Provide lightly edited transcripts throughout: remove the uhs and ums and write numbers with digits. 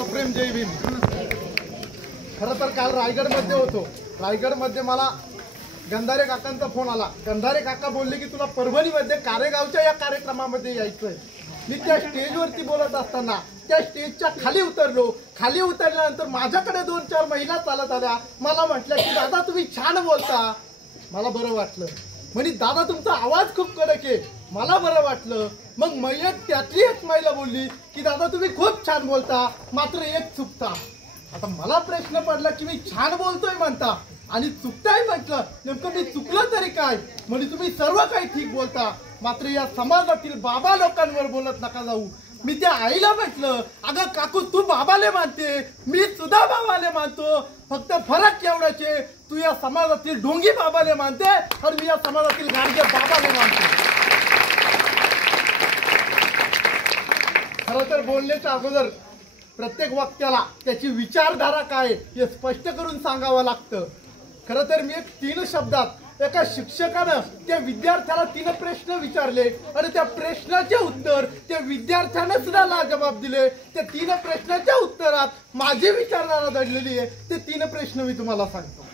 सप्रेम जय भीम। खरं तर काल रायगडमध्ये होतो। रायगडमध्ये मला गंधारे काकांचा फोन आला। गंधारे काका बोलले की तुला परभणीमध्ये कारेगावच्या या कार्यक्रमामध्ये यायचंय। मी त्या स्टेजवरती बोलत असताना त्या स्टेजच्या खाली उतरलो। खाली उतरल्यानंतर माझ्याकडे 2-4 महिला चालत आल्या। मला म्हटलं की दादा तुम्ही छान बोलता। मला बरं वाटलं। म्हणे दादा तुमचा आवाज खूप कडक आहे। मला बरं वाटलं। मग त्यातली एक महिला बोलली की दादा तुम्ही खूप छान बोलता, मात्र एक चुकता। आता मला प्रश्न पडला की मी छान बोलतोय म्हणता आणि चुकताय म्हटलं, नेमकं मी चुकलं तरी काय? म्हणजे तुम्ही सर्व काही ठीक बोलता, मात्र या समाजातील बाबा लोकांवर बोलत नका जाऊ। मी त्या आईला म्हटलं अगं काकू तू बाबाले मानते, मी सुद्धा बाबाले मानतो, फक्त फरक एवढाच आहे तू या समाजातील ढोंगी बाबाले मानते आणि मी या समाजातील गाडगे बाबाले मानतो। खरं तर बोलण्याच्या अगोदर प्रत्येक वक्त्याला त्याची विचारधारा काय हे स्पष्ट करून सांगावं लागतं। खरं तर मी 3 शब्दात एका शिक्षकानं त्या विद्यार्थ्याला 3 प्रश्न विचारले आणि त्या प्रश्नाचे उत्तर त्या विद्यार्थ्याने सुद्धा लाजवाब दिले। त्या 3 प्रश्नाच्या उत्तरात माझी विचारधारा दडलेली आहे। ते 3 प्रश्न मी तुम्हाला सांगतो।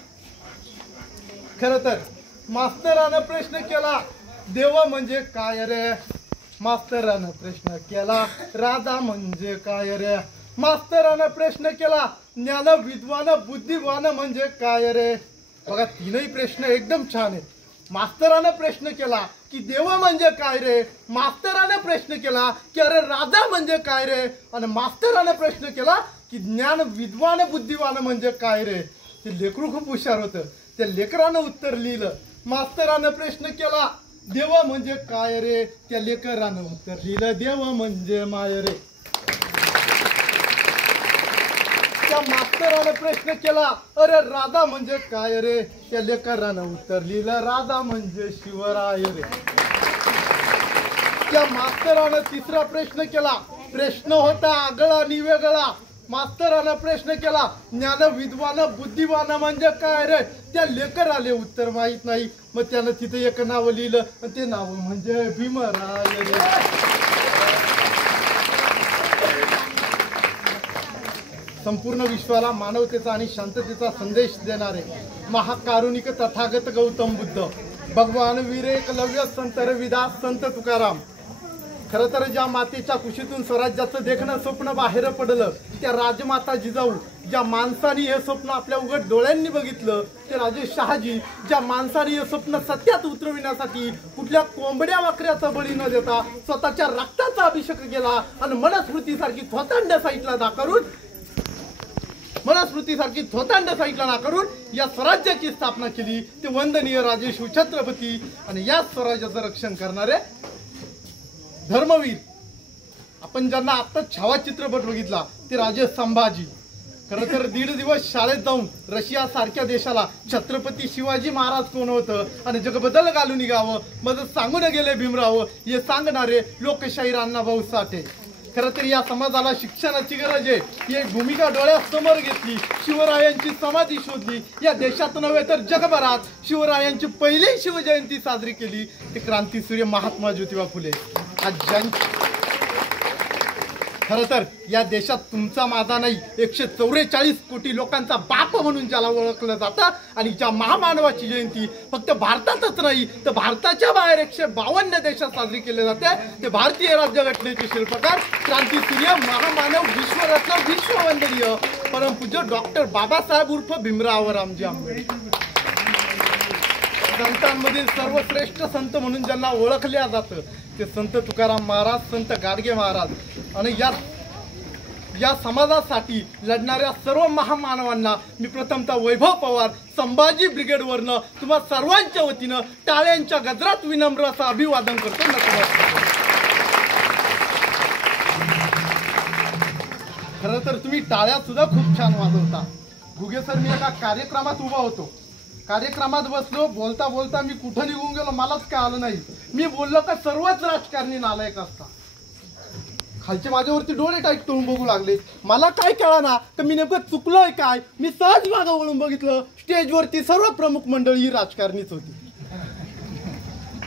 खरं तर मास्तरानं प्रश्न केला देव म्हणजे काय रे? मास्तरानं प्रश्न केला राजा म्हणजे काय रे? मास्तरानं प्रश्न केला ज्ञान विद्वान बुद्धिवान म्हणजे काय रे? बघा 3ही प्रश्न एकदम छान आहेत। मास्तरानं प्रश्न केला की देव म्हणजे काय रे? मास्तरानं प्रश्न केला की अरे राजा म्हणजे काय रे? आणि मास्तरानं प्रश्न केला की ज्ञान विद्वान बुद्धिवान म्हणजे काय रे? ते लेकरू खूप हुशार होतं। त्या लेकरानं उत्तर लिहिलं। मास्तरानं प्रश्न केला देव म्हणजे काय रे? त्या लेकरानं उत्तर लिहिलं देव म्हणजे माय रे। त्या मास्तरानं प्रश्न केला अरे राजा म्हणजे काय रे? त्या लेकरानं उत्तर लिहिलं राजा म्हणजे शिवराय रे। त्या मास्तरानं 3रा प्रश्न केला। प्रश्न होता आगळा आणि वेगळा। मास्तरानं प्रश्न केला ज्ञान विद्वान बुद्धिवान म्हणजे काय रे? त्या लेकराले उत्तर माहित नाही। मग त्यानं तिथे एक नाव लिहिलं आणि ते नाव म्हणजे भीमराय रे। संपूर्ण विश्वाला मानवतेचा आणि शांततेचा संदेश देणारे महाकारुणिक तथागत गौतम बुद्ध, भगवान वीर एकलव्य, संत रविदास, संत तुकाराम। खरं तर ज्या मातेच्या कुशीतून स्वराज्याचं देखणं स्वप्न बाहेर पडलं त्या राजमाता जिजाऊ, ज्या माणसाने हे स्वप्न आपल्या उघड डोळ्यांनी बघितलं ते राजे शहाजी, ज्या माणसाने हे स्वप्न सत्यात उतरविण्यासाठी कुठल्या कोंबड्या वाकऱ्याचा बळी न देता स्वतःच्या रक्ताचा अभिषेक केला आणि मनस्मृतीसारखी थोतांड साईटला नाकारून या स्वराज्याची स्थापना केली। ते वंदनीय राजे शिवछत्रपती आणि या स्वराज्याचं रक्षण करणारे धर्मवीर। आपण ज्यांना आता छावा चित्रपट बघितला ते राजे संभाजी। खरं तर 1.5 दिवस शाळेत जाऊन रशिया सारख्या देशाला छत्रपती शिवाजी महाराज कोण होतं आणि जगबदल घालून निघावं मग सांगून गेले भीमराव हे सांगणारे लोकशाहीर अण्णाभाऊ साठे। खरं तर या समाजाला शिक्षणाची गरज आहे ही एक भूमिका डोळ्यासमोर घेतली। शिवरायांची समाधी शोधली। या देशात नव्हे तर जगभरात शिवरायांची पहिली शिवजयंती साजरी केली। ते क्रांतीसूर्य महात्मा ज्योतिबा फुले। खरं तर या देशात तुमचा माझा नाही 144 कोटी लोकांचा बाप म्हणून ज्याला ओळखलं जातं आणि ज्या महामानवाची जयंती फक्त भारतातच नाही तर भारताच्या बाहेर 152 देशात साजरी केली जाते ते भारतीय राज्यघटनेचे शिल्पकार क्रांतीसूर्य महामानव विश्वरत्न विश्ववंदनीय परमपूज्य डॉक्टर बाबासाहेब उर्फ भीमराव रामजी आंबेडकर। संतांमधील सर्वश्रेष्ठ संत म्हणून ज्यांना ओळखल्या जातं ते संत तुकाराम महाराज, संत गाडगे महाराज आणि या समाजासाठी लढणाऱ्या सर्व महामानवांना मी प्रथमतः वैभव पवार संभाजी ब्रिगेडवरनं तुम्हा सर्वांच्या वतीनं टाळ्यांच्या गजरात विनम्र असं अभिवादन करतो। खरं तर तुम्ही टाळ्या सुद्धा खूप छान वाजवता। घुगे सर मी एका कार्यक्रमात उभा होतो। कार्यक्रमात बसलो, बोलता बोलता मी कुठं निघून गेलो मलाच काय आलं नाही। मी बोललो का सर्वच राजकारणी नालायक असतात। खालचे माझ्यावरती डोळे टाईट करून बघू लागले। मला काय कळना तर मी नेमकं चुकलोय काय। मी सहज मागं वळून बघितलं स्टेजवरती सर्व प्रमुख मंडळी ही राजकारणीच होती।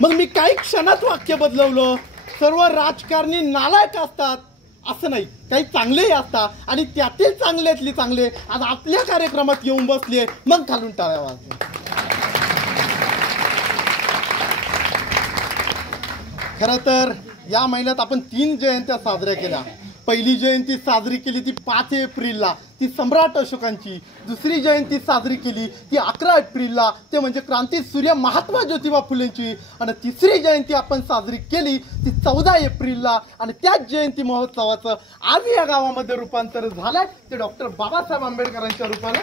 मग मी काही क्षणात वाक्य बदलवलं। सर्व राजकारणी नालायक असतात असं नाही, काही चांगलेही असतात आणि त्यातील चांगल्यातले चांगले आज आपल्या कार्यक्रमात येऊन बसले, मग खालून टाळ्या वाजले. खरं तर या महिन्यात आपण 3 जयंत्या साजऱ्या केल्या. पहिली जयंती साजरी केली ती 5 एप्रिलला, ती सम्राट अशोकांची. दुसरी जयंती साजरी केली ती 11 एप्रिलला, ते म्हणजे क्रांती सूर्य महात्मा ज्योतिबा फुलेंची. आणि तिसरी जयंती आपण साजरी केली ती 14 एप्रिलला. आणि त्याच जयंती महोत्सवाचं आज या गावामध्ये रूपांतर झालंय ते डॉक्टर बाबासाहेब आंबेडकरांच्या रूपाने.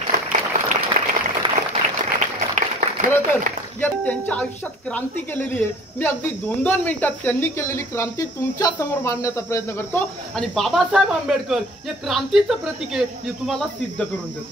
खरं तर या त्यांच्या आयुष्यात क्रांती केलेली आहे. मी अगदी 2-2 मिनिटात त्यांनी केलेली क्रांती तुमच्या समोर मांडण्याचा प्रयत्न करतो आणि बाबासाहेब आंबेडकर हे क्रांतीचं प्रतीक आहे हे तुम्हाला सिद्ध करून देतो.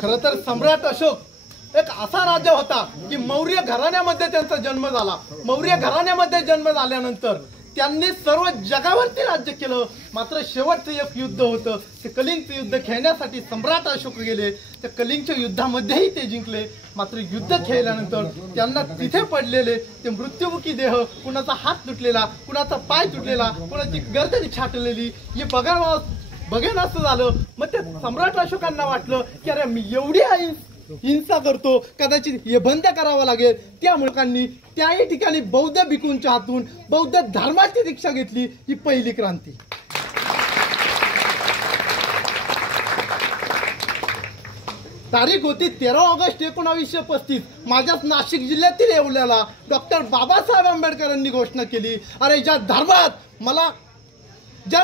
खरं तर सम्राट अशोक एक असा राजा होता की मौर्य घराण्यामध्ये त्यांचा जन्म झाला. मौर्य घराण्यामध्ये जन्म झाल्यानंतर त्यांनी सर्व जगावरती राज्य केलं. मात्र शेवटचं एक युद्ध होतं, ते कलिंगचं युद्ध खेळण्यासाठी सम्राट अशोक गेले. त्या कलिंगच्या युद्धामध्येही ते जिंकले. मात्र युद्ध खेळल्यानंतर त्यांना तिथे पडलेले ते मृत्युमुखी देह, कुणाचा हात तुटलेला, कुणाचा पाय तुटलेला, कुणाची गर्दन छाटलेली, हे बघेन असं झालं. मग ते सम्राट अशोकांना वाटलं की अरे मी एवढी हिंसा करतो, कदाचित हे बंद करावं लागेल. त्या लोकांनी त्याही ठिकाणी बौद्ध भिक्खूंच्या हातून बौद्ध धर्माची दीक्षा घेतली. ही पहिली क्रांती. तारीख होती 13 ऑगस्ट 1935. माझ्याच नाशिक जिल्ह्यातील येवल्याला डॉक्टर बाबासाहेब आंबेडकरांनी घोषणा केली, अरे ज्या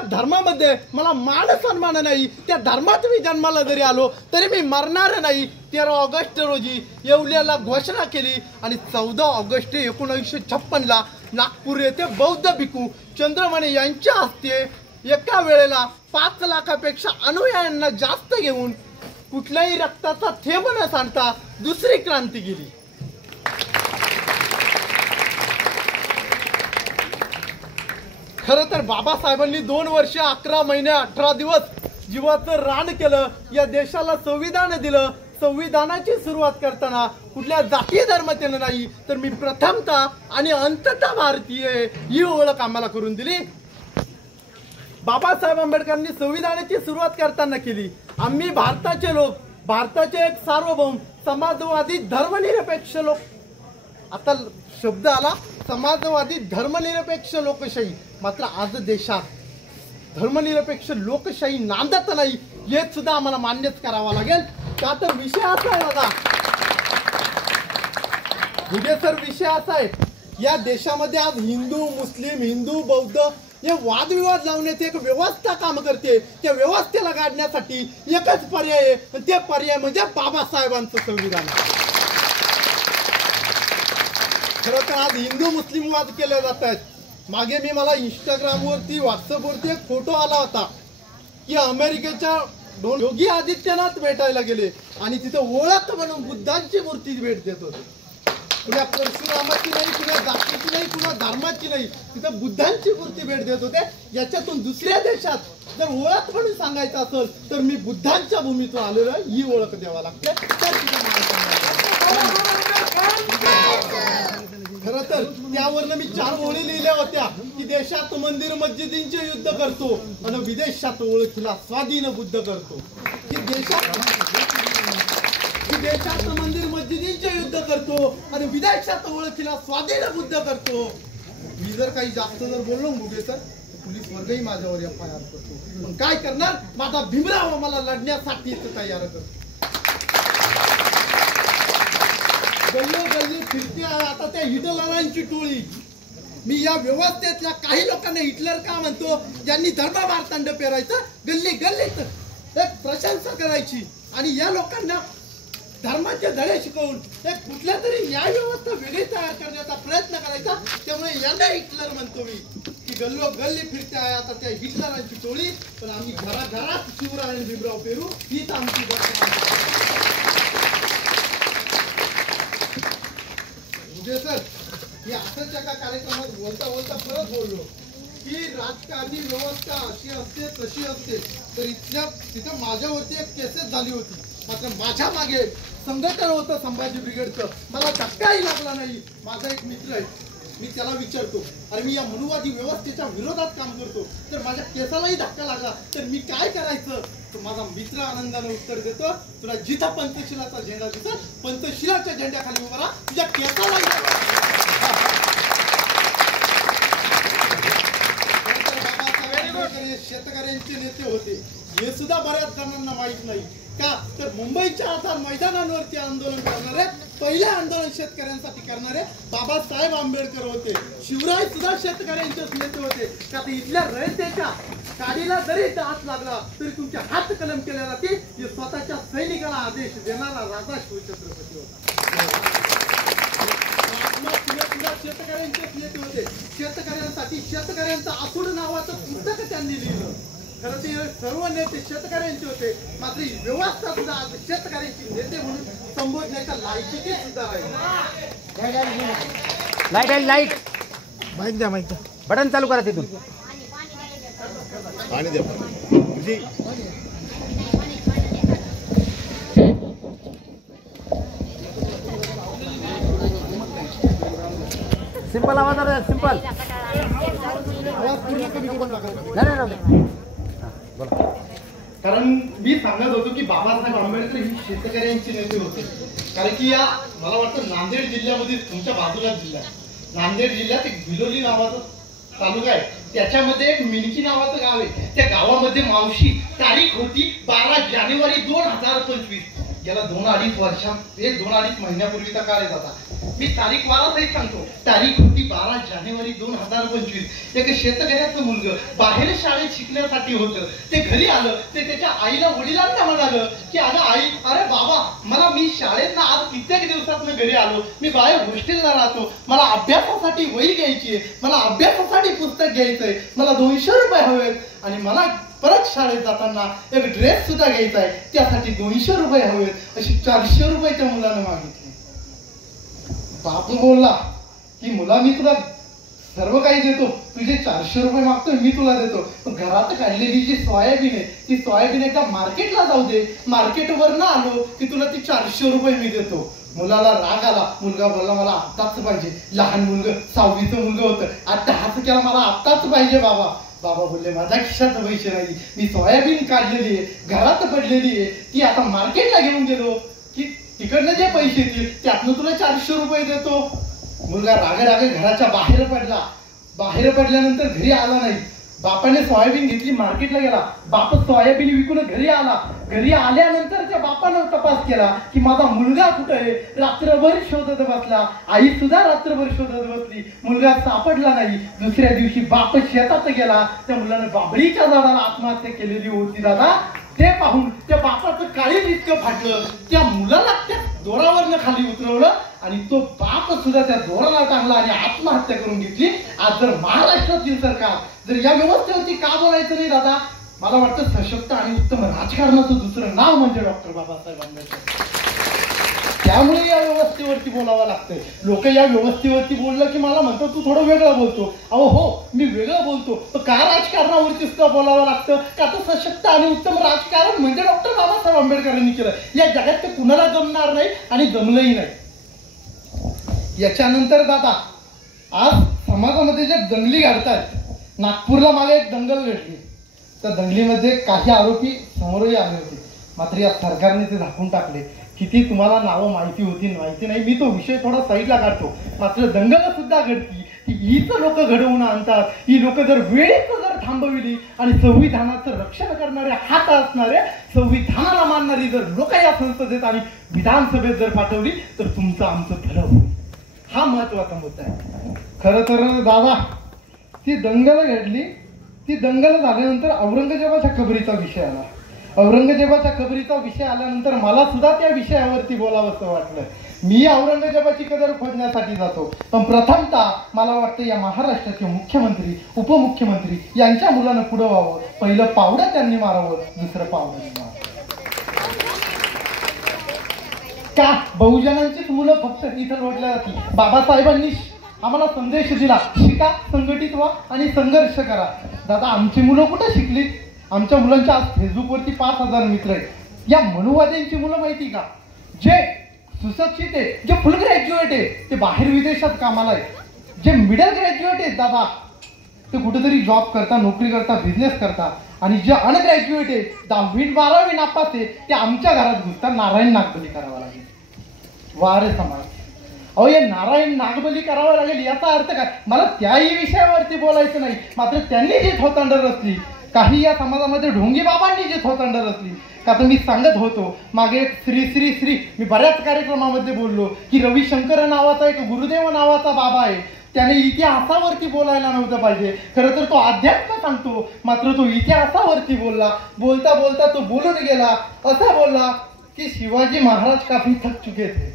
धर्मामध्ये मला मान सन्मान नाही, त्या धर्मात मी जन्माला जरी आलो तरी मी मरणार नाही. 13 ऑगस्ट रोजी येवल्याला घोषणा केली. आणि 14 ऑगस्ट 1956ला नागपूर येथे बौद्ध भिक्खू चंद्रमणी यांच्या हस्ते एका वेळेला 5 लाखापेक्षा अनुयायांना जास्त घेऊन कुठल्याही रक्ताचा थेंब न सांडता दुसरी क्रांती केली. खरं तर बाबासाहेबांनी 2 वर्ष 11 महिने 18 दिवस जीवाचं रान केलं. या देशाला संविधान दिलं. संविधानाची सुरुवात करताना कुठल्या जाती धर्माचं नाही, तर मी प्रथमतः आणि अंततः भारतीय ही ओळख आम्हाला करून दिली. बाबासाहेब आंबेडकरांनी संविधानाची सुरुवात करताना केली. आम्ही भारताचे लोक, भारताचे एक सार्वभौम समाजवादी धर्मनिरपेक्ष लोक. आता शब्द आला समाजवादी धर्मनिरपेक्ष लोकशाही. मात्र आज देशात धर्मनिरपेक्ष लोकशाही नांदत नाही, हे सुद्धा आम्हाला मान्यच करावं लागेल. का तर विषय असा आहे दादा, विषय असा आहे, या देशामध्ये आज हिंदू मुस्लिम, हिंदू बौद्ध हे वादविवाद लावण्याची एक व्यवस्था काम करते. त्या व्यवस्थेला गाडण्यासाठी एकच पर्याय आहे, आणि ते पर्याय म्हणजे बाबासाहेबांचं संविधान. खरं तर आज हिंदू मुस्लिम वाद केले जात आहेत. मागे मला इंस्टाग्रामवरती, व्हॉट्सअपवरती एक फोटो आला होता की अमेरिकेच्या योगी आदित्यनाथ भेटायला गेले आणि तिथे ओळख म्हणून बुद्धांची मूर्ती भेट देत होते. कुणा परशुरामाची नाही, कुणा जातीची नाही, कुणा धर्माची नाही, तिथं बुद्धांची मूर्ती भेट देत होते. याच्यातून दुसऱ्या देशात जर ओळख म्हणून सांगायचं असेल तर मी बुद्धांच्या भूमीतून आलेलो आहे, ही ओळख द्यावा लागते. खरं तर त्यावरनं मी 4 ओळी लिहिल्या होत्या की देशात मंदिर मस्जिदींचे युद्ध करतो आणि विदेशात ओळखीला स्वाधीन बुद्ध करतो. की देशात मंदिर मस्जिदींचे युद्ध करतो आणि विदेशात ओळखीला स्वाधीन बुद्ध करतो. मी जर काही जास्त जर बोललो मुगे तर पोलीस वर्गही माझ्यावर FIR करतो. पण काय करणार, माझा भीमराव मला लढण्यासाठी तयार करतो. गल्ली फिरते आता त्या हिटलरांची टोळी. मी या व्यवस्थेतल्या काही लोकांना हिटलर का म्हणतो, ज्यांनी धर्म मार्तांड पेरायचं, गल्ली गल्लीत एक प्रशंसा करायची आणि या लोकांना धर्माचे धडे शिकवून एक कुठल्या तरी न्याय व्यवस्था वेगळी तयार करण्याचा प्रयत्न करायचा. त्यामुळे यांना हिटलर म्हणतो मी की गल्ली फिरते आहे आता त्या हिटलरांची टोळी. पण आम्ही घराघरात शिवराय आणि भीमराव पेरू, हीच आमची सर. मी असंच एका कार्यक्रमात बोलता परत बोललो की राजकारणी व्यवस्था अशी असते तशी असते. तर तिथं माझ्यावरती एक केसेस झाली होती. मात्र माझ्या मागे संघटन होतं संभाजी ब्रिगेडचं. मला धक्काही लागला नाही. माझा एक मित्र आहे मी त्याला विचारतो, अरे मी या मनुवादी व्यवस्थेच्या विरोधात काम करतो, तर माझ्या केसालाही धक्का लागला तर मी काय करायचं? तर माझा मित्र आनंदाने उत्तर देतो, तुला जिथं पंचशिलाचा झेंडा दिसत पंचशिलाच्या झेंड्याखाली उभा राहा, तुझ्या केसाला शेतकऱ्यांचे नेते होते हे सुद्धा बऱ्याच जणांना माहित नाही का? तर मुंबईच्या आता मैदानांवरती आंदोलन करणारे, पहिले आंदोलन शेतकऱ्यांसाठी करणारे बाबासाहेब आंबेडकर होते. शिवराय सुद्धा शेतकऱ्यांचेच नेते होते का? ते इथल्या रयतेच्या काडीला जरी हात लागला तरी तुमच्या हात कलम केल्या जाते. हे स्वतःच्या सैनिकाला आदेश देणारा राजा शिवछत्रपती होता. शेतकऱ्यांचेच नेते होते. शेतकऱ्यांसाठी शेतकऱ्यांचं आसूड नावाचं पुस्तक त्यांनी लिहिलं. खरं ते सर्व नेते शेतकऱ्यांचे होते, मात्र व्यवस्था सुद्धा शेतकऱ्यांची नेते म्हणून संबोधण्याच्या लायकीची सुद्धा आहे. लाईट माहिती द्या, माहिती बटन चालू करा तिथून. पाणी द्या. सिंपल आवाज आहे, सिंपल. कारण मी सांगत होतो की बाबासाहेब आंबेडकर ही शेतकऱ्यांचे नेते होते. कारण की या मला वाटतं नांदेड जिल्ह्यामध्ये तुमच्या बाजूला जिल्हा नांदेड जिल्ह्यात एक भिलोली नावाचा तालुका आहे, त्याच्यामध्ये एक मिणकी नावाचं गाव आहे. त्या गावामध्ये मावशी तारीख होती 12 जानेवारी 2025. याला 2-2.5 वर्षात 2-2.5 महिन्यापूर्वीचा काळ आहे दादा. मी तारीख वारासहित सांगतो. तारीख होती 12 जानेवारी 2025. एक शेतकऱ्याचं मुलगा बाहेर शाळेत शिकण्यासाठी होतं. ते घरी आलं, ते त्याच्या आईला वडिलांना म्हणालं की अगं आई, अरे बाबा, मी शाळेत आज कित्येक दिवसातनं घरी आलो, मी बाहेर हॉस्टेलला राहतो, मला अभ्यासासाठी वही घ्यायची आहे, मला अभ्यासासाठी पुस्तक घ्यायचंय, मला 200 रुपये हवेत आणि मला परत शाळेत जाताना एक ड्रेस सुद्धा घ्यायचा आहे, त्यासाठी 200 रुपये हवेत. अशी 400 रुपये त्या मुलानं मागितले. बापू बोलला की मुला, मी तुला सर्व काही देतो, तुझे 400 रुपये मागतोय, मी तुला देतो, पण घरात काढलेली जी सोयाबीन आहे ती सोयाबीन एकदा मार्केटला जाऊ दे, मार्केटवर ना आलो की तुला ती 400 रुपये मी देतो. मुलाला राग आला. मुलगा बोलला मला आत्ताच पाहिजे. लहान मुलगा 6वीचं मुलगा होतं. आता हात केला, मला आत्ताच पाहिजे बाबा. बाबा बोलले माझ्या खिशात पैसे नाही, मी सोयाबीन काढलेली आहे, घरात पडलेली आहे, ती आता मार्केटला घेऊन गेलो की तिकडनं जे पैसे येतील त्यातनं तुला 400 रुपये देतो. मुलगा रागे घराच्या बाहेर पडला. बाहेर पडल्यानंतर घरी आला नाही. बापाने सोयाबीन घेतली, मार्केटला गेला. बाप सोयाबीन विकून घरी आला. घरी आल्यानंतर त्या बापानं तपास केला की माझा मुलगा कुठे आहे. रात्रभर शोधत बसला. आई सुद्धा रात्रभर शोधत बसली. मुलगा सापडला नाही. दुसऱ्या दिवशी बाप शेतात गेला. त्या मुलानं बाबळीच्या झाडाला आत्महत्या केलेली होती दादा. ते पाहून त्या बापाचं काळीज इतकं फाटलं, त्या मुलाला त्या दोरावरनं खाली उतरवलं आणि तो बाप सुद्धा त्या दोराला टांगला आणि आत्महत्या करून घेतली. आज जर महाराष्ट्रातील सरकार जर या व्यवस्थेवरती का बोलायचं नाही दादा? मला वाटतं सशक्त आणि उत्तम राजकारणाचं दुसरं नाव म्हणजे डॉक्टर बाबासाहेब आंबेडकर. त्यामुळे या व्यवस्थेवरती बोलावं लागतंय. लोक या व्यवस्थेवरती बोललं की मला म्हणतात तू थोडं वेगळं बोलतो. अहो हो, मी वेगळं बोलतो, तर का राजकारणावरती सुद्धा बोलावं लागतं? का तर सशक्त आणि उत्तम राजकारण म्हणजे डॉक्टर बाबासाहेब आंबेडकरांनी केलं. या जगात ते कुणाला जमणार नाही आणि जमलंही नाही. याच्यानंतर दादा आज समाजामध्ये जे दंगली घडतात, नागपूरला मागे एक दंगल घडली. त्या दंगलीमध्ये काही आरोपी समोरही आले होते, मात्र या सरकारने ते झाकून टाकले. किती तुम्हाला नावं माहिती होती माहिती नाही, मी तो विषय थोडा साईडला काढतो. मात्र दंगल सुद्धा घडती की हीच लोक घडवून आणतात. ही लोक जर वेळेत जर थांबविली आणि संविधानाचं रक्षण करणारे हात असणारे, संविधानाला मानणारी जर लोक या संसदेत आणि विधानसभेत जर पाठवली तर तुमचं आमचं भलं होईल. हा महत्वाचा मुद्दा आहे. खरं तर दादा ती दंगल घडली. ती दंगल झाल्यानंतर औरंगजेबाच्या कबरीचा विषय आला. औरंगजेबाच्या कबरीचा विषय आल्यानंतर मला सुद्धा त्या विषयावरती बोलावंसं वाटलं. मी औरंगजेबाची कदर खोदण्यासाठी जातो, पण प्रथमतः मला वाटतं या महाराष्ट्राचे मुख्यमंत्री उपमुख्यमंत्री यांच्या मुलानं पुढं व्हावं. पहिलं पावडं त्यांनी मारावं, दुसरं पावडं मारावं. का बहुजनांचीच मुलं फक्त इथं लोटल्या जाती. बाबासाहेबांनी आम्हाला संदेश दिला, शिका, संघटित व्हा आणि संघर्ष करा. दादा आमची मुलं कुठे शिकली? आमच्या मुलांच्या आज फेसबुकवरती 5000 मित्र आहेत. या मनुवाद्यांची मुलं माहिती का, जे सुशिक्षित आहे, जे फुल ग्रॅज्युएट आहे, ते बाहेर विदेशात कामाला आहे. जे मिडल ग्रॅज्युएट आहेत दादा ते कुठेतरी जॉब करता, नोकरी करता, बिझनेस करता, आणि जे अनग्रॅज्युएट आहे 10वी 12वी नापास आहे ते आमच्या घरात घुसता नारायण नागबली करावा लागेल. वारे समाज, अहो हे नारायण नागबली करावं लागेल याचा अर्थ काय? मला त्याही विषयावरती बोलायचं नाही, मात्र त्यांनी जी थोतांड रचली, काही या समाजामध्ये ढोंगी बाबांनी जी थोतांड रचली, का तर मी सांगत होतो मागे एक श्री श्री श्री मी बऱ्याच कार्यक्रमामध्ये बोललो की रविशंकर नावाचा एक गुरुदेव नावाचा बाबा आहे, त्याने इतिहासावरती बोलायला नव्हतं पाहिजे. खरं तर तो अध्यात्म सांगतो, मात्र तो इतिहासावरती बोलला. बोलता बोलता तो बोलून गेला, असा बोलला कि शिवाजी महाराज काफी थक चुके थे,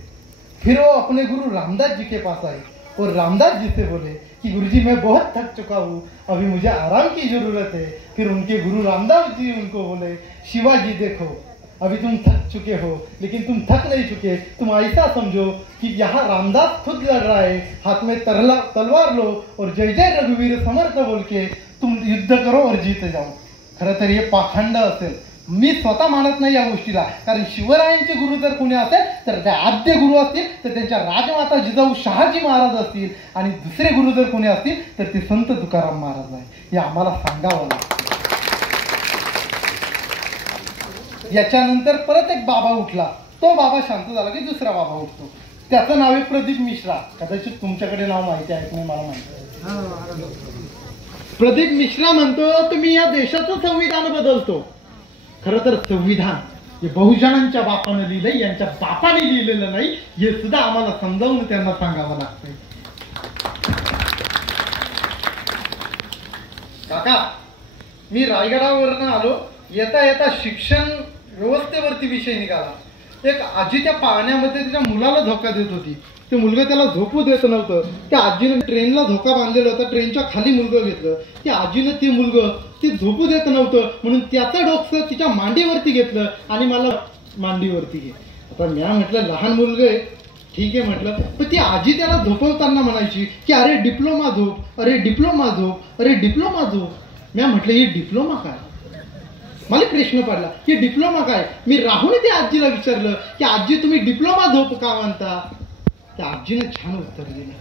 फिर वो अपने गुरु रामदास जी के पास आए और रामदास जी से बोले कि गुरुजी मैं बहुत थक चुका हूँ, अभी मुझे आराम की जरूरत है. फिर उनके गुरु रामदास जी उनको बोले शिवाजी देखो अभी तुम थक चुके हो, लेकिन तुम थक नहीं चुके. तुम ऐसा समझो कि यहाँ रामदास खुद लड़ रहा है, हाथ में तलवार लो और जय जय रघुवीर समर्थ बोल के तुम युद्ध करो और जीत जाओ. खरं तर हे पाखंड असेल, मी स्वतः मानत नाही या गोष्टीला, कारण शिवरायांचे गुरु जर कोणी असेल तर ते आद्य गुरु असतील तर त्यांच्या राजमाता जिजाऊ शहाजी महाराज असतील, आणि दुसरे गुरु जर कोणी असतील तर ते संत तुकाराम महाराज आहे. हे आम्हाला सांगावं लागतं. याच्यानंतर परत एक बाबा उठला, तो बाबा शांत झाला की दुसरा बाबा उठतो, त्याचं नाव आहे प्रदीप मिश्रा. कदाचित तुमच्याकडे नाव माहिती आहे की नाही मला माहिती आहे. प्रदीप मिश्रा म्हणतो तुम्ही या देशाचं संविधान बदलतो. खरं तर संविधान हे बहुजनांच्या बापानं लिहिलंय, यांच्या बापाने लिहिलेलं नाही, हे सुद्धा आम्हाला समजावून त्यांना सांगावं लागतंय. काका मी रायगडावरनं आलो, येता येता शिक्षण व्यवस्थेवरती विषय निघाला. एक आजी त्या पाण्यामध्ये तिच्या मुलाला धोका देत होती, ते मुलगा त्याला झोपू देत नव्हतं. त्या आजीनं ट्रेनला धोका बांधलेला होता, ट्रेनच्या खाली मुलगं घेतलं, त्या आजीनं ते मुलगं ते झोपू देत नव्हतं म्हणून त्याचं डोकं तिच्या मांडीवरती घेतलं आणि मला मांडीवरती घे. आता मी म्हटलं लहान मुलगा आहे, ठीक आहे म्हटलं, पण ती आजी त्याला झोपवताना म्हणायची की अरे डिप्लोमा झोप, अरे डिप्लोमा झोप, अरे डिप्लोमा झोप. मी म्हटलं ही डिप्लोमा काय? मला प्रश्न पडला की डिप्लोमा काय. मी राहून त्या आजीला विचारलं की आजी तुम्ही डिप्लोमा झोप का म्हणता? त्या आजीने छान उत्तर दिलं.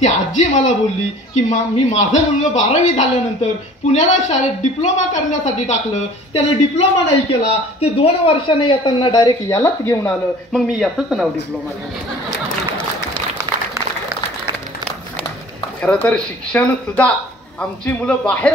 ती आजी मला बोलली की मी माझं मुलगा 12वी झाल्यानंतर पुण्याला शाळेत डिप्लोमा करण्यासाठी टाकलं, त्यानं डिप्लोमा नाही केला, ते 2 वर्षाने येताना डायरेक्ट यालाच घेऊन आलं, मग मी याचंच नाव डिप्लोमा केलं. खरं तर शिक्षण सुद्धा आमची मुलं बाहेर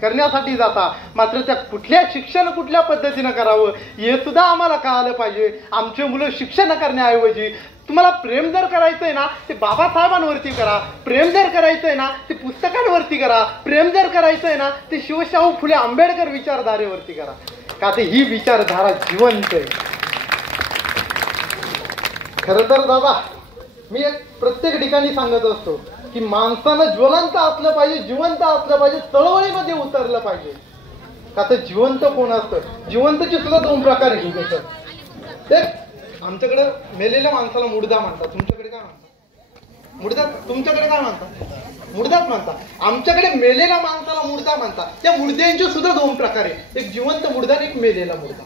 करण्यासाठी जाता, मात्र त्या कुठल्या शिक्षण कुठल्या पद्धतीनं करावं हे सुद्धा आम्हाला कळालं पाहिजे. आमचे मुलं शिक्षण करण्याऐवजी तुम्हाला प्रेम जर करायचंय ना ते बाबासाहेबांवरती करा, प्रेम जर करायचंय ना ते पुस्तकांवरती करा, प्रेम जर करायचंय ना ते शिवशाहू फुले आंबेडकर विचारधारेवरती करा, का ते ही विचारधारा जिवंत आहे. खरं तर दादा मी प्रत्येक ठिकाणी सांगत असतो की माणसानं ज्वलंत असलं पाहिजे, जिवंत असलं पाहिजे, चळवळीमध्ये उतरलं पाहिजे. का तर जिवंत कोण असतं? जिवंतचे सुद्धा 2 प्रकार आहेत. एक आमच्याकडे मेलेल्या माणसाला मुडदा म्हणतात, तुमच्याकडे काय म्हणतात? मुडदा. तुमच्याकडे काय म्हणतात? मुडदाच म्हणतात. आमच्याकडे मेलेल्या माणसाला मुडदा म्हणतात. त्या मुडद्यांचे सुद्धा 2 प्रकार आहेत, एक जिवंत मुडदा आणि एक मेलेला मुडदा.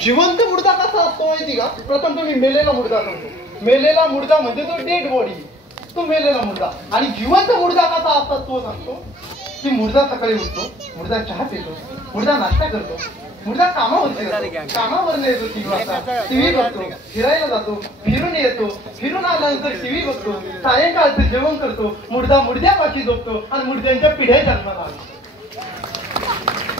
जिवंत मुडदा कसा असतो माहिती का? प्रथम तुम्ही मेलेला मुडदा सांगतो. मेलेला मुडदा म्हणजे तो डेड बॉडी, तो मेलेला मुडदा. आणि जिवंत मुडदा कसा असतात तो सांगतो की मुडदा सकाळी उठतो, मुडदा चहा पितो, मुडदा नाश्ता करतो, मुडदा कामावर येतो, 3 वाजता टीव्ही बघतो, फिरायला जातो, फिरून येतो, फिरून आल्यानंतर टीव्ही बघतो, सायंकाळचं जेवण करतो, मुडदा मुडद्यापाशी झोपतो आणि मुडद्यांच्या पिढ्या जन्माला आल्या.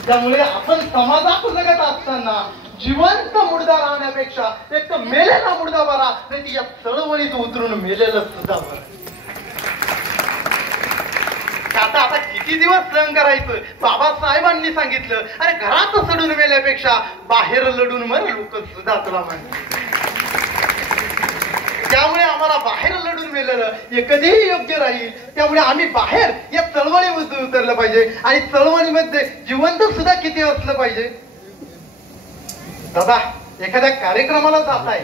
त्यामुळे आपण समाजात जगत असताना जिवंत मुडदा राहण्यापेक्षा एक तर मेलेला मुडदा बरा, नाही या चळवळीत उतरून मेलेलं सुद्धा बरं. आता किती दिवस सहन करायचं? बाबासाहेबांनी सांगितलं अरे घरात सडून मेल्यापेक्षा बाहेर लढून मर लोक सुद्धा तुला म्हणतात. त्यामुळे आम्हाला बाहेर लढून मेलेलं हे कधीही योग्य राहील. त्यामुळे आम्ही बाहेर या चळवळीमध्ये उतरलं पाहिजे आणि चळवळीमध्ये जिवंत सुद्धा किती असलं पाहिजे. दादा एखाद्या कार्यक्रमाला जात आहे,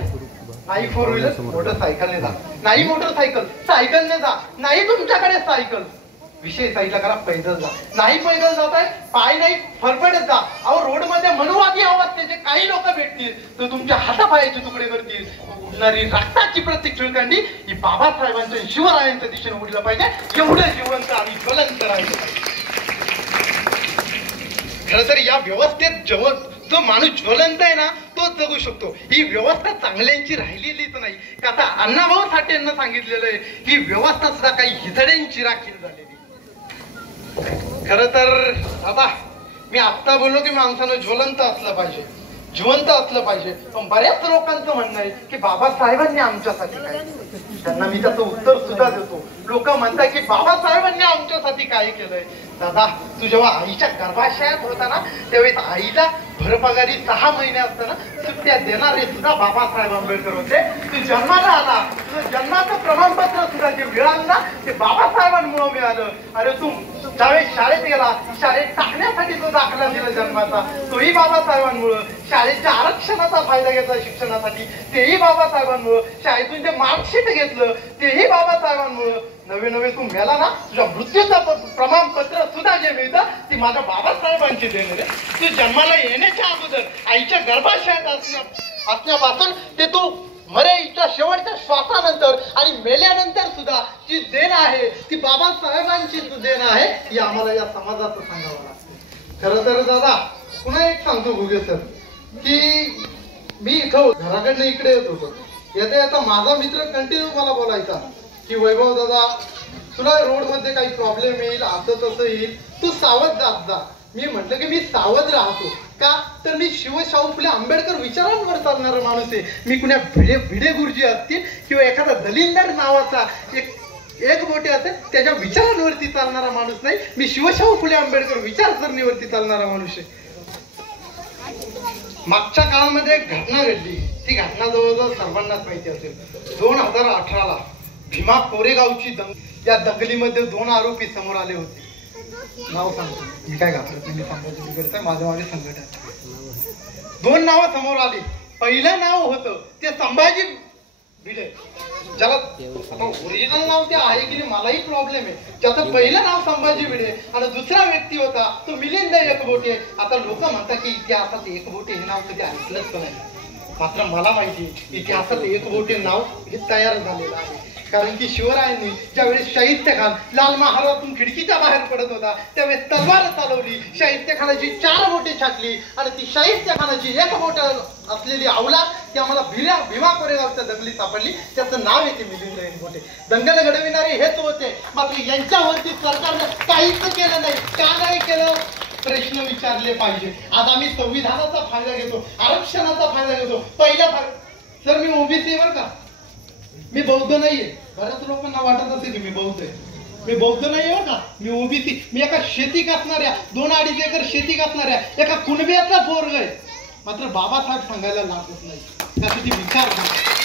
नाही 4 व्हीलर मोटरसायकलने जा, नाही मोटरसायकल सायकलने जा, नाही तुमच्याकडे सायकल, विषय साईडला करा, पैदल जा. नाही पैदल जाताय, पाय नाही फरफडत जा. अहो रोड मध्ये मनुवादी अवस्थेचे काही लोक भेटतील तर तुमच्या हातापायाचे तुकडे करतील. उडणारी रक्ताची प्रत्येक चिळकांडी ही बाबासाहेबांच्या शिवरायांच्या दिशेने उडलं पाहिजे. एवढं जिवंत आणि ज्वलंत राहिलं पाहिजे. खरं तर या व्यवस्थेत जो माणूस ज्वलंत आहे ना तोच जगू शकतो. ही व्यवस्था चांगल्यांची राहिलेलीच नाही. का आता अण्णाभाऊ साठेंना सांगितलेलं आहे ही व्यवस्था सुद्धा काही हिजड्यांची राखील झालेली. खर तर आता मी आत्ता बोललो की माणसानं ज्वलंत असलं पाहिजे, जिवंत असलं पाहिजे. पण बऱ्याच लोकांचं म्हणणं आहे की बाबासाहेबांनी आमच्यासाठी काय. त्यांना मी त्याचं उत्तर सुद्धा देतो. लोक म्हणतात की बाबासाहेबांनी आमच्यासाठी काय केलंय. दादा तू जेव्हा आईच्या गर्भाशयात होता ना त्यावेळेस आईला भरपगारी 6 महिने असताना सुट्ट्या देणारे सुद्धा बाबासाहेब आंबेडकर होते. तू जन्माला आला, तुझं जन्माचं प्रमाणपत्र सुद्धा जे मिळालं ना ते बाबासाहेबांमुळे मिळालं. अरे तू ज्यावेळेस शाळेत गेला, शाळेत टाकण्यासाठी जो दाखला दिला जन्माचा तोही बाबासाहेबांमुळं. शाळेच्या आरक्षणाचा फायदा घेतला शिक्षणासाठी तेही बाबासाहेबांमुळं. शाळेतून जे मार्कशीट घेतलं तेही बाबासाहेबांमुळं. नवे तू मेला ना तुझ्या मृत्यूचं प्रमाणपत्र सुद्धा जे मिळतं ती माझ्या बाबासाहेबांची देण आहे. तू जन्माला येण्याच्या अगोदर आईच्या गर्भाशयात असण्यापासून ते तू मरेच्या शेवटच्या श्वासानंतर आणि मेल्यानंतर सुद्धा जी देण आहे ती बाबासाहेबांची देण आहे. ही आम्हाला या समाजाचं सांगावं लागतं. खरं तर दादा पुन्हा एक सांगतो भुगे सर की मी इथं घराकडनं इकडे येत होतो. येता येता माझा मित्र कंटिन्यू मला बोलायचा की वैभव दादा तुला रोड मध्ये काही प्रॉब्लेम येईल, असं तसं येईल, तू सावध जात जा. मी म्हटलं की मी सावध राहतो का तर मी शिवशाहू फुले आंबेडकर विचारांवर चालणारा माणूस आहे. मी कुण्या भिडे गुरुजी असतील किंवा एखादा दलिंदर नावाचा एक बोटे असेल त्याच्या विचारांवरती चालणारा माणूस नाही. मी शिवशाहू फुले आंबेडकर विचारसरणीवरती चालणारा माणूस आहे. मागच्या काळामध्ये एक घटना घडली. ती घटना जवळजवळ सर्वांनाच माहिती असेल. 2018ला भीमा कोरेगावची या दंगलीमध्ये 2 आरोपी समोर आले होते. नाव सांगतो मी काय घातलं मी सांगायचं बिघडतंय माझ्या माझे संकट आहे. 2 नावं समोर आली. पहिलं नाव होतं ते संभाजी भिडे, ज्याला ओरिजिनल नाव ते आहे की नाही मलाही प्रॉब्लेम आहे. ज्याचं पहिलं नाव संभाजी भिडे आणि दुसरा व्यक्ती होता तो मिलिंद एकबोटे. आता लोक म्हणतात की इतिहासात एकबोटे हे नाव कधी ऐकलंच नाही. मात्र मला माहिती इतिहासात एकबोटे नाव हे तयार झालेलं आहे. कारण की शिवरायांनी ज्यावेळेस शाहिस्ते खान लाल महालातून खिडकीच्या बाहेर पडत होता त्यावेळेस तलवार चालवली. शाहिस्ते खानाची 4 बोटे छाटली आणि ती शाहिस्ते खानाची 1 बोट असलेली अवलाद ती आम्हाला भीमा कोरेगावच्या दंगलीत सापडली. त्याचं नाव येते मिलिंद एकबोटे. दंगल घडविणारे हेच होते. मात्र यांच्यावरती सरकारनं काहीच केलं नाही. का नाही केलं प्रश्न विचारले पाहिजे. आज आम्ही संविधानाचा फायदा घेतो, आरक्षणाचा फायदा घेतो. पहिला सर मी ओबीसी वर का मी बौद्ध नाहीये. बऱ्याच लोकांना वाटत असेल की मी बौद्ध आहे. मी बौद्ध नाहीये का मी ओबीसी. मी एका शेती असणाऱ्या 2-2.5 एकर शेती असणाऱ्या एका कुणब्याचा पोरग आहे. मात्र बाबासाहेब सांगायला लागत नाही. त्यासाठी विचार करा.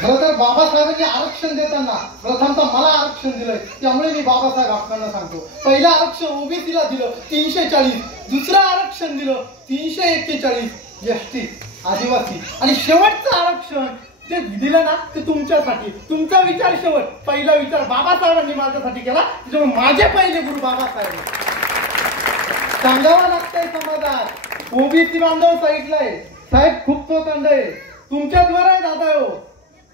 खरं तर बाबासाहेबांनी आरक्षण देताना प्रथमतः मला आरक्षण दिलंय त्यामुळे मी बाबासाहेब आपल्याला सांगतो. पहिलं आरक्षण ओबीसीला दिलं 340. दुसरं आरक्षण दिलं 341 एसटी आदिवासी आणि शेवटचं आरक्षण जे दिलं ना ते तुमच्यासाठी. तुमचा विचार शेवट, पहिला विचार बाबासाहेबांनी माझ्यासाठी केला. त्याच्यामुळे माझे पहिले गुरु बाबासाहेब. सांगावं लागतंय समाजात ओबीसी बांधव साईडला आहे. साहेब खूप प्रचंड आहे. तुमच्यात बरं आहे दादा हो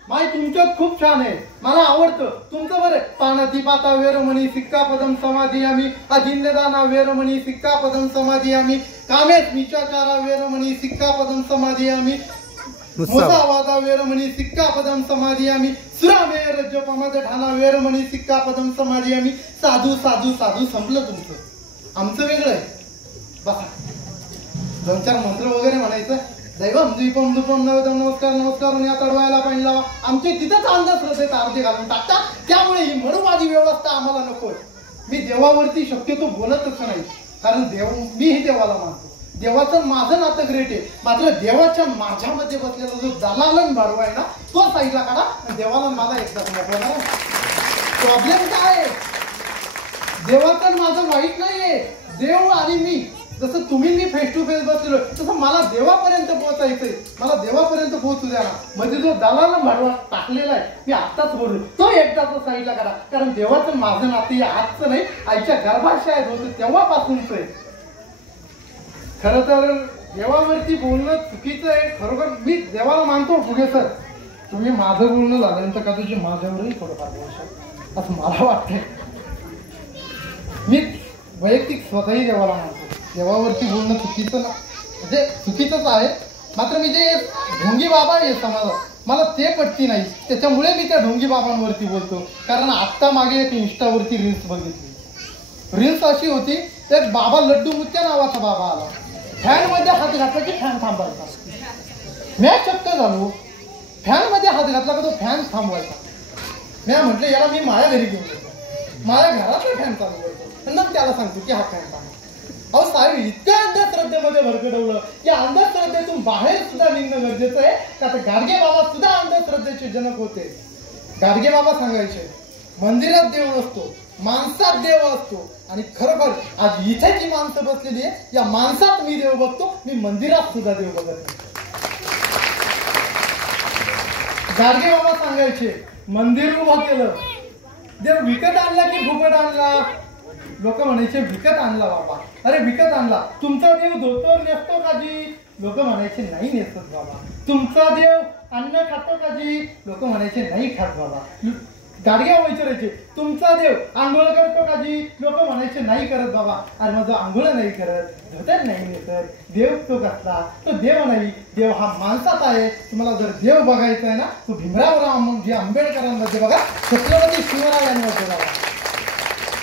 माय तुमच्यात खूप छान आहे. मला आवडतं तुमचं बरं. पानती पाता वेरमणी सिक्कापदम समाधी आम्ही अजिंदेदाना वेरमणी सिक्कापदम समाधी आम्ही कामेश मिचाचारा वेरमणी सिक्कापदम समाधी आम्ही मुसावादा वेरमणी सिक्कापदम समाधी आम्ही सुरामे रज्जपमद ठाणा वेरमणी सिक्कापदम समाधी आम्ही. साधू साधू साधू संपलं तुमचं. आमचं वेगळं आहे. बसा 2-4 मंत्र वगैरे म्हणायचं. दैवम दीपम दुपम नवदम नमस्कार नमस्कार या तडवायला पाहिजे लावा. आमचे तिथंच अंधश्रद्धेत अर्धे घालून टाकतात. त्यामुळे ही मनुवादी व्यवस्था आम्हाला नकोय. मी देवावरती शक्यतो बोलतच नाही कारण मीही देवाला मानतो. देवाचं माझं नातं ग्रेट आहे. मात्र देवाच्या माझ्यामध्ये बसलेला जो दलालन भाडवा आहे ना तो साईडला काढा. देवाला मला एकदाच मोकळा. प्रॉब्लेम काय आहे देवाचं माझं वाईट नाहीये. देव आणि मी जसं तुम्ही मी फेस टू फेस बसलेलो तसं मला देवापर्यंत पोहोचायचंय, मला देवापर्यंत पोहोचू द्या ना. म्हणजे जो दलाला भरवा टाकलेला आहे मी आत्ताच बोललो तो एकदाच साईडला करा, कारण देवाचं माझं नातं आजचं नाही, आईच्या गर्भाशयात होतं तेव्हापासूनच आहे. खरं तर देवावरती बोलणं चुकीचं आहे. खरोखर मी देवाला मानतो फुगे सर, तुम्ही माझं बोलणं झाल्यानंतर का तुझी माझ्यावरही थोडंफार बोलू असं मला वाटतंय. मी वैयक्तिक स्वतःही देवाला मानतो. देवावरती बोलणं चुकीचं ना, म्हणजे चुकीचंच आहे. मात्र मी जे ढोंगी बाबा आहे समाजात मला ते पटती नाही, त्याच्यामुळे मी त्या ढोंगी बाबांवरती बोलतो. कारण आत्ता मागे एक इंस्टावरती रील्स बघितली. रील्स अशी होती, एक बाबा लड्डू मुत्या नावाचा बाबा आला, फॅन मध्ये हात घातला की फॅन थांबवायचा. मी चक्क झालो, फॅन मध्ये हात घातला का तो फॅन थांबवायचा. मी म्हटलं याला मी माझ्या घरी घेऊन येतो, माझ्या घरातला फॅन चालू करतो आणि त्याला सांगतो की हा फॅन थांबवा. अहो साहेब, इतक्या अंधश्रद्धेमध्ये भरकटवलं की अंधश्रद्धेतून बाहेर सुद्धा निघणं गरजेचं आहे. का तर गाडगे बाबा सुद्धा अंधश्रद्धेचे जनक होते. गाडगे बाबा सांगायचे मंदिरात देव नसतो, माणसात देव असतो. आणि खरोखर आज इथे जी माणसं बसलेली आहे या माणसात मी देव बघतो, मी मंदिरात सुद्धा देव बघत नाही. गाडगे बाबा सांगायचे मंदिर उभं केलं, देव विकत आणला की फुकट आणला. लोक म्हणायचे विकत आणला बाबा. अरे विकत आणला, तुमचा देव धोतर नेसतो का जी? लोक म्हणायचे नाही नेसत बाबा. तुमचा देव अन्न खातो का जी? लोक म्हणायचे नाही खात बाबा. गाडगे विचारायचे तुमचा देव आंघोळ करतो का जी? लोक म्हणायचे नाही करत बाबा. अरे माझं आंघोळ नाही करत, धोतर नाही नेसत, देव तो कसला? तो देव नाही, देव हा माणसात आहे. तुम्हाला जर देव बघायचा आहे ना, तो भीमराव आंबेडकरांमध्ये बघा, छत्रपती शिवरायांमध्ये बघा.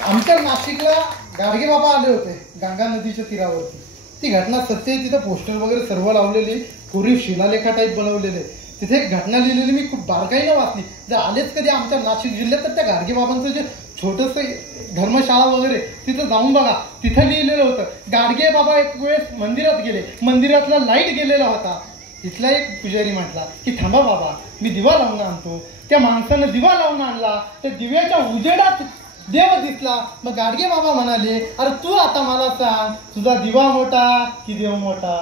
आमच्या नाशिकला गाडगे बाबा आले होते गंगा नदीच्या तीरावरती. ती घटना सत्य आहे, तिथं पोस्टर वगैरे सर्व लावलेली, कोरीव शिलालेखा टाईप बनवलेले. तिथे एक घटना लिहिलेली मी खूप बारकाईनं वाचली. जर आलेच कधी आमच्या नाशिक जिल्ह्यात तर त्या गाडगे बाबांचं जे छोटंसं धर्मशाळा वगैरे तिथं जाऊन बघा. तिथं लिहिलेलं होतं गाडगे बाबा एक वेळेस मंदिरात गेले, मंदिरातला लाईट गेलेला होता. तिथला एक पुजारी म्हटला की थांबा बाबा, मी दिवा लावून आणतो. त्या माणसानं दिवा लावून आणला, त्या दिव्याच्या उजेडात देव दिसला. मग गाडगे बाबा म्हणाले अरे तू आता मला सांग, तुझा दिवा मोठा की देव मोठा?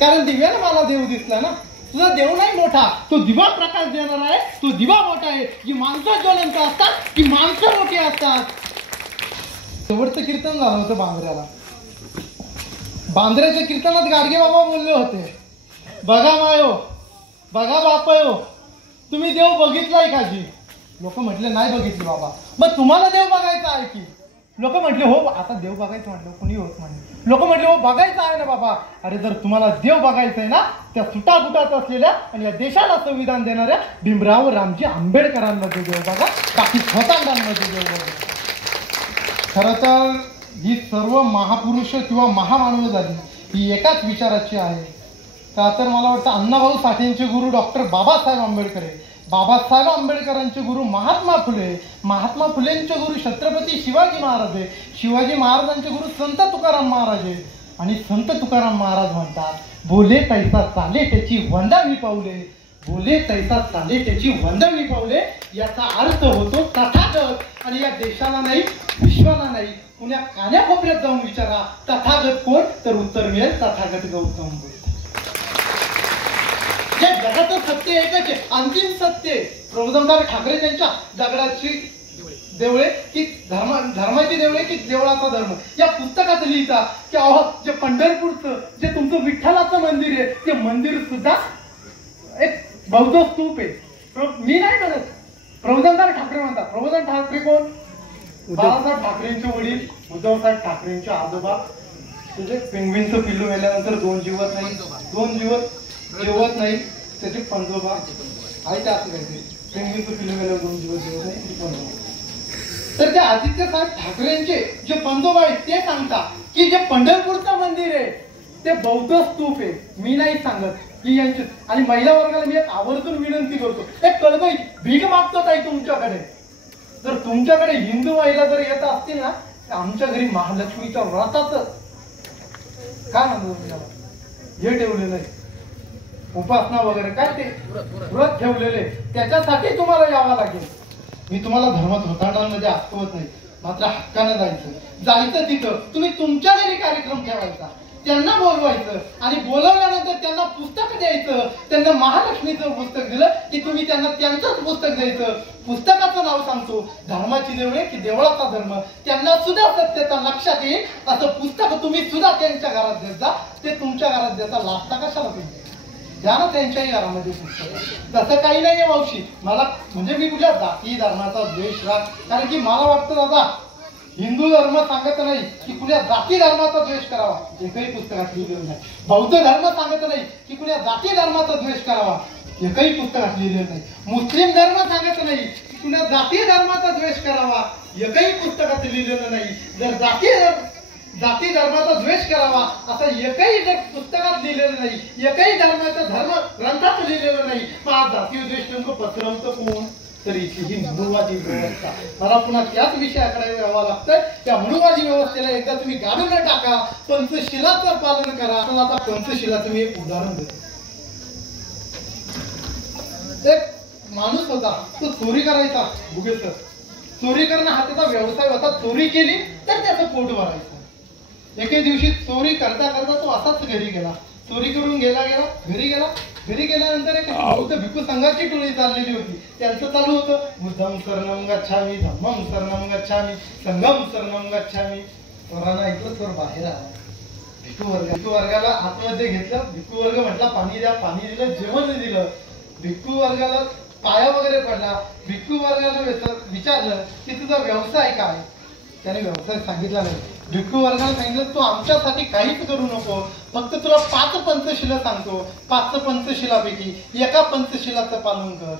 कारण दिव्यानं मला देव दिसला ना. तुझा देव नाही मोठा, तो दिवा प्रकाश देणार आहे, तो दिवा मोठा आहे. की माणसं ज्वलंत असतात की माणसं मोठी असतात. शेवटचं कीर्तन झालं होतं बांद्र्याला. बांद्र्याच्या कीर्तनात गाडगे बाबा बोलले होते बघा मायो, बघा बापायो, तुम्ही देव बघितलाय का जी? लोक म्हटले नाही बघितले बाबा. मग तुम्हाला देव बघायचा आहे की? लोक म्हटले हो. आता देव बघायचं म्हटलं कुणी होत म्हणे. लोक म्हटले हो बघायचं आहे ना बाबा. अरे जर तुम्हाला देव बघायचं आहे ना, त्या सुटाबुटात असलेल्या आणि या देशाला संविधान देणाऱ्या भीमराव रामजी आंबेडकरांमध्ये देव बघा, बाकी स्वतंत्रांमध्ये देव बघा. खरं तर ही सर्व महापुरुष किंवा महामानव झाली ही एकाच विचाराची आहे. का तर मला वाटतं अण्णाभाऊ साठेंचे गुरु डॉक्टर बाबासाहेब आंबेडकर आहे. बाबासाहेब आंबेडकरांचे गुरु महात्मा फुले, महात्मा फुलेंचे गुरु छत्रपती शिवाजी महाराज आहे. शिवाजी महाराजांचे गुरु संत तुकाराम महाराज आहे. आणि संत तुकाराम महाराज म्हणतात बोले तैसा चाले त्याची वंदावी पाऊले, बोले तैसा चाले त्याची वंदावी पाऊले. याचा अर्थ होतो तथागत. आणि या देशाला नाही, विश्वाला नाही, पुण्या कान्याकोपऱ्यात जाऊन विचारा तथागत कोण, तर उत्तर मिळेल तथागत गौतम बुद्ध. या जगाचं सत्य एकच आहे, अंतिम सत्य. प्रबोधनकार ठाकरे त्यांच्या दगडाची देवळे की धर्माची देवळे की देवळाचा धर्म या पुस्तकात लिहिता की अहो जे पंढरपूरचं जे तुमचं विठ्ठलाचं मंदिर आहे ते मंदिर सुद्धा एक बौद्ध स्तूप आहे. मी नाही म्हणत, प्रबोधनकार ठाकरे म्हणतात. प्रबोधन ठाकरे कोण? बाळासाहेब ठाकरेंचे वडील, उद्धवसाहेब ठाकरेंचे आजोबा. म्हणजे पेंग्विनचं पिल्लू गेल्यानंतर दोन जीवत नाही, त्याचे पंजोबा आहे त्या असं काहीतरी. पेंग्विनचं पिल्लू गेल्यावर दोन जीवत नाही, पंजोबा. तर त्या आदित्यसाहेब ठाकरेंचे जे पंजोबा आहेत ते सांगतात की जे पंढरपूरचं मंदिर आहे ते बौद्ध स्तूप आहे. मी नाही सांगत की यांचे. आणि महिला वर्गाला मी एक आवर्जून विनंती करतो, एक कळकळी भीक मागतो ताई तुमच्याकडे. जर तुमच्याकडे हिंदू महिला जर येत असतील ना, तर आमच्या घरी महालक्ष्मीच्या व्रताचं काय म्हणतो हे ठेवलेलं आहे, उपासना वगैरे काय ते व्रत ठेवलेले, त्याच्यासाठी तुम्हाला यावं लागेल. मी तुम्हाला धर्म धोतांडांमध्ये आठवत नाही. मात्र हक्कानं जायचं तिथं तुम्ही तुमच्या घरी कार्यक्रम ठेवायचा, त्यांना बोलवायचं आणि बोलवल्यानंतर त्यांना पुस्तक द्यायचं. त्यांना महालक्ष्मीचं पुस्तक दिलं की तुम्ही त्यांना त्यांचंच पुस्तक द्यायचं. पुस्तकाचं नाव सांगतो धर्माची देवळे की देवळाचा धर्म. त्यांना सुद्धा सत्यता लक्षात येईल असं पुस्तक तुम्ही सुद्धा त्यांच्या घरात देत जा. ते तुमच्या घरात देता लाजता कशाला तुम्ही द्या ना त्यांच्याही घरामध्ये पुस्तक. तसं काही नाहीये मावशी. मला म्हणजे मी कुठल्या जाती धर्माचा द्वेष राग, कारण की मला वाटतं दादा हिंदू धर्म सांगत नाही की कुठल्या जाती धर्माचा द्वेष करावा, एकही पुस्तकात लिहिलेलं नाही. बौद्ध धर्म सांगत नाही की कुठल्या जाती धर्माचा द्वेष करावा, एकही पुस्तकात लिहिलेलं नाही. मुस्लिम धर्म सांगत नाही की कुठल्या जाती धर्माचा द्वेष करावा, एकही पुस्तकात लिहिलेलं नाही. जर जाती धर्माचा द्वेष करावा असं एकही पुस्तकात लिहिलेलं नाही, एकही धर्माचा धर्म ग्रंथात लिहिलेलं नाही. मग जातीय द्वेष नेमकं पसरवतं कोण? तर इथे ही मनुवादी व्यवस्था. मला पुन्हा त्याच विषयाकडे यावं लागतंय. त्या मनुवादी व्यवस्थेला एकदा तुम्ही गाडून टाका, पंचशिलाचं पालन करा. आता पंचशिलाचं मी एक उदाहरण देतो. एक माणूस होता, तो चोरी करायचा. भुगेसर चोरी करणं हा त्याचा व्यवसाय होता. चोरी केली तर त्याचं पोट भरायचं. एके दिवशी चोरी करता करता तो असाच घरी गेला. चोरी करून घरी गेल्यानंतर एक बौद्ध भिक्खू संघाची टोळी चाललेली होती. त्यांचं चालू होतं बुद्धं शरणं गच्छामि, धम्मं शरणं गच्छामि, संघं शरणं गच्छामि. चोरानं ऐकलं, चोर बाहेर आला. भिक्खू वर्गाला आतमध्ये घेतलं. भिक्खू वर्ग म्हटला पाणी द्या. पाणी दिलं, जेवण दिलं. भिक्खू वर्गाला पाया वगैरे पडला. भिक्खू वर्गाला विचारलं की तुझा व्यवसाय काय? त्याने व्यवसाय सांगितला नाही. भिक्खू वर्गाला सांगितलं तू आमच्यासाठी काहीच करू नको, फक्त तुला 5 पंचशिला सांगतो. 5 पंचशिलापैकी एका पंचशिलाचं पालन कर.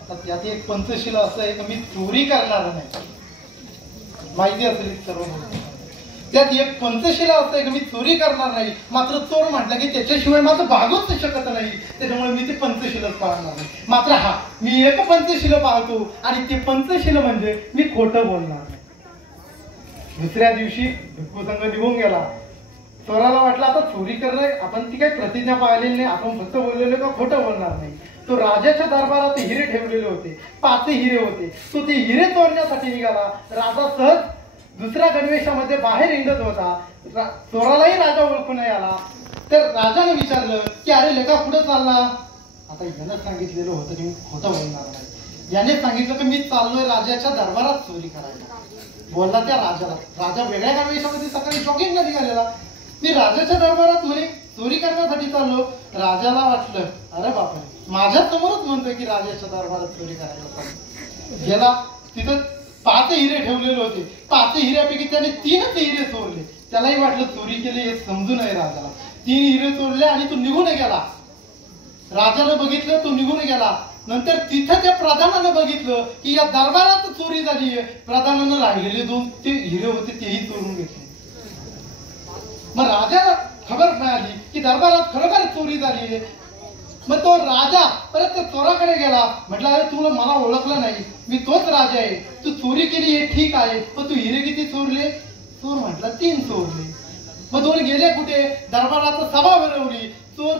आता त्यात एक पंचशिला असं आहे की मी चोरी करणार नाही. माहिती असेल सर्व. त्यात एक पंचशिला असं आहे की मी चोरी करणार नाही. मात्र चोर म्हटलं की त्याच्याशिवाय माझं भागूच शकत नाही, त्याच्यामुळे मी ते पंचशिला पाळणार नाही. मात्र हा मी एक पंचशिला पाळतो आणि ते पंचशिला म्हणजे मी खोटं बोलणार नाही. दुसऱ्या दिवशी भिक्खू संघ निघून गेला. चोराला वाटलं आता चोरी करणं, आपण ती काही प्रतिज्ञा पाळलेली नाही, आपण फक्त बोललेलो का खोटं बोलणार नाही. तो राजाच्या दरबारात हिरे ठेवलेले होते. 5 हिरे होते. तो ते हिरे चोरण्यासाठी निघाला. राजा सहज दुसऱ्या गणवेशामध्ये बाहेर हिंडत होता. चोरालाही राजा ओळखून नाही आला. तर राजाने विचारलं की अरे लेका कुठं चालला? आता यानं सांगितलेलं होतं की मी खोटं बोलणार नाही. याने सांगितलं की मी चाललोय राजाच्या दरबारात चोरी करायला. बोलला त्या राजाला. राजा वेगळ्या गणवेशामध्ये सकाळी शॉकिंगला निघालेला. मी राजाच्या दरबारात म्हणे चोरी करण्यासाठी चाललो. राजाला वाटलं अरे बापरे, माझ्या समोरच म्हणतोय की राजाच्या दरबारात चोरी करायला चाललो. गेला. तिथं 5 हिरे ठेवलेले होते. 5 हिऱ्यापैकी त्याने 3च हिरे चोरले. त्यालाही वाटलं चोरी केली हे समजू नये राजाला. 3 हिरे चोरले आणि तो निघून गेला. राजानं बघितलं, तो निघून गेला. नंतर तिथं त्या प्रधानानं बघितलं की या दरबारात चोरी झाली आहे. प्रधानानं राहिलेले 2 ते हिरे होते तेही चोरून घेतले. मग राजाला खबर मिळाली की दरबारात खरोखर चोरी झाली आहे. मग तो राजा परत त्या चोराकडे गेला. म्हटलं अरे तुला मला ओळखलं नाही, मी तोच राजा आहे. तू चोरी केली हे ठीक आहे, पण तू हिरे किती चोरले? चोर म्हटला 3 चोरले. मग 2 गेले कुठे? दरबारात सभा भरवली. चोर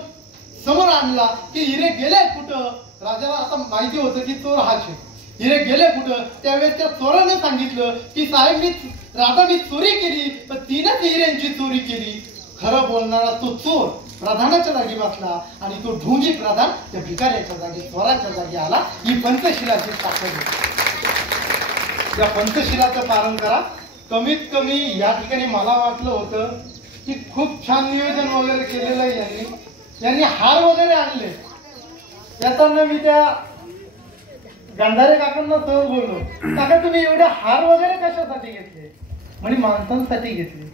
समोर आणला की हिरे गेले कुठं? राजाला आता माहिती होतं की चोर हाच आहे. हिरे गेले कुठं? त्यावेळेस त्या चोराने सांगितलं की साहेब मी चोरी केली, पण 3च हिऱ्यांची चोरी केली. खरं बोलणारा तो चोर प्रधानाच्या जागी बसला आणि तो ढोंगी प्रधान त्या भिकाऱ्याच्या जागी, चोराच्या जागी आला. ही पंचशिलाची ताकद आहे. या पंचशिलाचं पालन करा. कमीत कमी या ठिकाणी मला वाटलं होतं की खूप छान नियोजन वगैरे केलेलं आहे यांनी हार वगैरे आणले. याचा मी त्या गांधारे काकांना सहज बोललो, काका तुम्ही एवढे हार वगैरे कशासाठी घेतले? म्हणजे माणसांसाठी घेतले.